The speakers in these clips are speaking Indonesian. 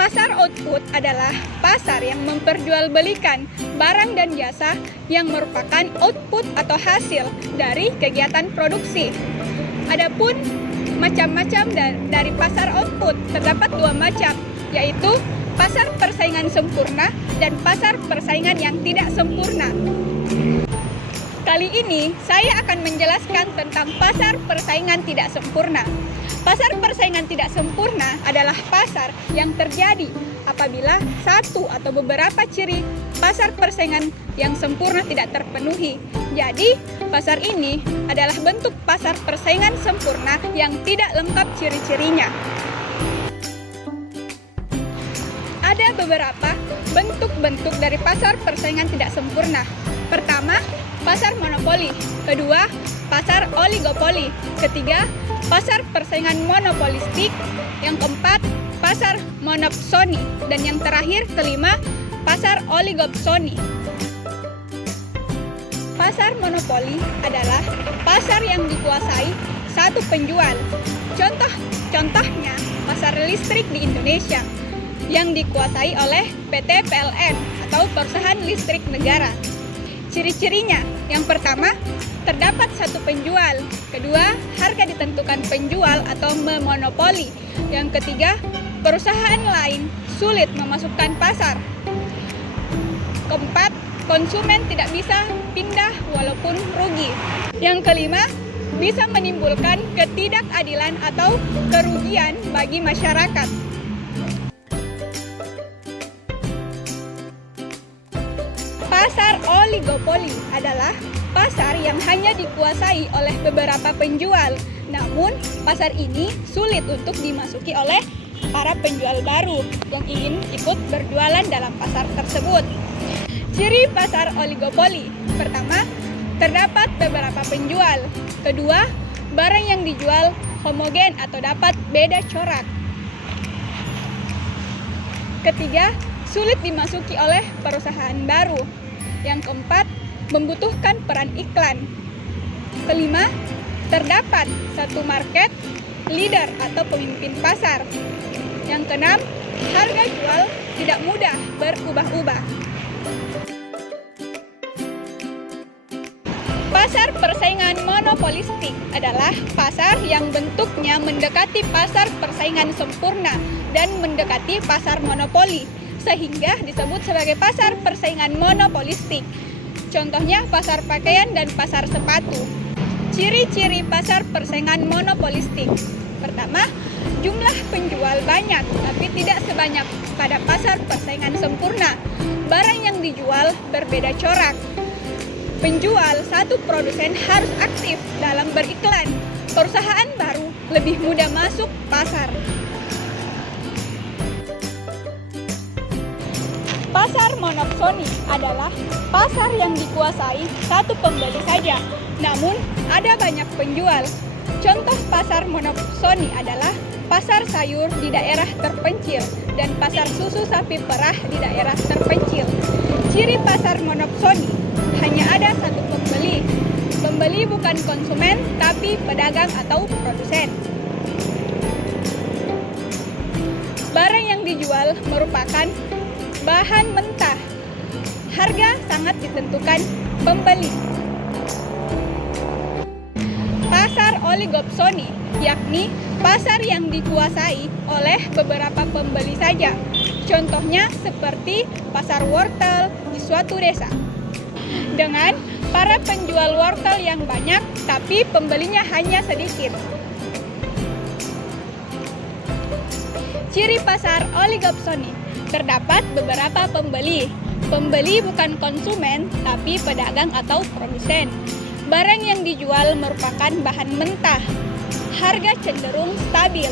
Pasar output adalah pasar yang memperjualbelikan barang dan jasa yang merupakan output atau hasil dari kegiatan produksi. Adapun macam-macam dari pasar output terdapat dua macam, yaitu pasar persaingan sempurna dan pasar persaingan yang tidak sempurna. Kali ini saya akan menjelaskan tentang pasar persaingan tidak sempurna. Pasar persaingan tidak sempurna adalah pasar yang terjadi apabila satu atau beberapa ciri pasar persaingan yang sempurna tidak terpenuhi. Jadi, pasar ini adalah bentuk pasar persaingan sempurna yang tidak lengkap ciri-cirinya. Ada beberapa bentuk-bentuk dari pasar persaingan tidak sempurna. Pertama, pasar monopoli. Kedua, pasar oligopoli. Ketiga, pasar persaingan monopolistik. Yang keempat, pasar monopsoni. Dan yang terakhir, kelima, pasar oligopsoni. Pasar monopoli adalah pasar yang dikuasai satu penjual. Contohnya, pasar listrik di Indonesia yang dikuasai oleh PT PLN atau Perusahaan Listrik Negara. Ciri-cirinya, yang pertama, terdapat satu penjual. Kedua, harga ditentukan penjual atau memonopoli. Yang ketiga, perusahaan lain sulit memasukkan pasar. Keempat, konsumen tidak bisa pindah walaupun rugi. Yang kelima, bisa menimbulkan ketidakadilan atau kerugian bagi masyarakat. Pasar oligopoli adalah pasar yang hanya dikuasai oleh beberapa penjual. Namun, pasar ini sulit untuk dimasuki oleh para penjual baru yang ingin ikut berjualan dalam pasar tersebut. Ciri pasar oligopoli: pertama, terdapat beberapa penjual. Kedua, barang yang dijual homogen atau dapat beda corak. Ketiga, sulit dimasuki oleh perusahaan baru. Yang keempat, membutuhkan peran iklan. Kelima, terdapat satu market leader atau pemimpin pasar. Yang keenam, harga jual tidak mudah berubah-ubah. Pasar persaingan monopolistik adalah pasar yang bentuknya mendekati pasar persaingan sempurna dan mendekati pasar monopoli, sehingga disebut sebagai pasar persaingan monopolistik. Contohnya pasar pakaian dan pasar sepatu. Ciri-ciri pasar persaingan monopolistik: pertama, jumlah penjual banyak tapi tidak sebanyak pada pasar persaingan sempurna. Barang yang dijual berbeda corak. Penjual satu produsen harus aktif dalam beriklan. Perusahaan baru lebih mudah masuk pasar. Pasar monopsoni adalah pasar yang dikuasai satu pembeli saja, namun ada banyak penjual. Contoh pasar monopsoni adalah pasar sayur di daerah terpencil dan pasar susu sapi perah di daerah terpencil. Ciri pasar monopsoni: hanya ada satu pembeli. Pembeli bukan konsumen, tapi pedagang atau produsen. Barang yang dijual merupakan bahan mentah. Harga sangat ditentukan pembeli. Pasar oligopsoni, yakni pasar yang dikuasai oleh beberapa pembeli saja. Contohnya seperti pasar wortel di suatu desa. Dengan para penjual wortel yang banyak, tapi pembelinya hanya sedikit. Ciri pasar oligopsoni: terdapat beberapa pembeli. Pembeli bukan konsumen, tapi pedagang atau produsen. Barang yang dijual merupakan bahan mentah. Harga cenderung stabil.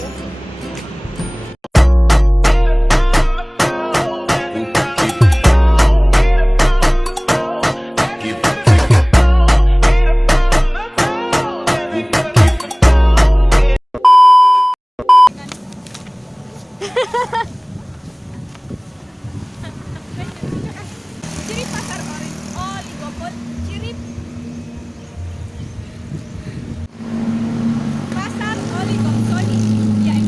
Ciri pasar oligopoli, pasar oligopsoni, yaitu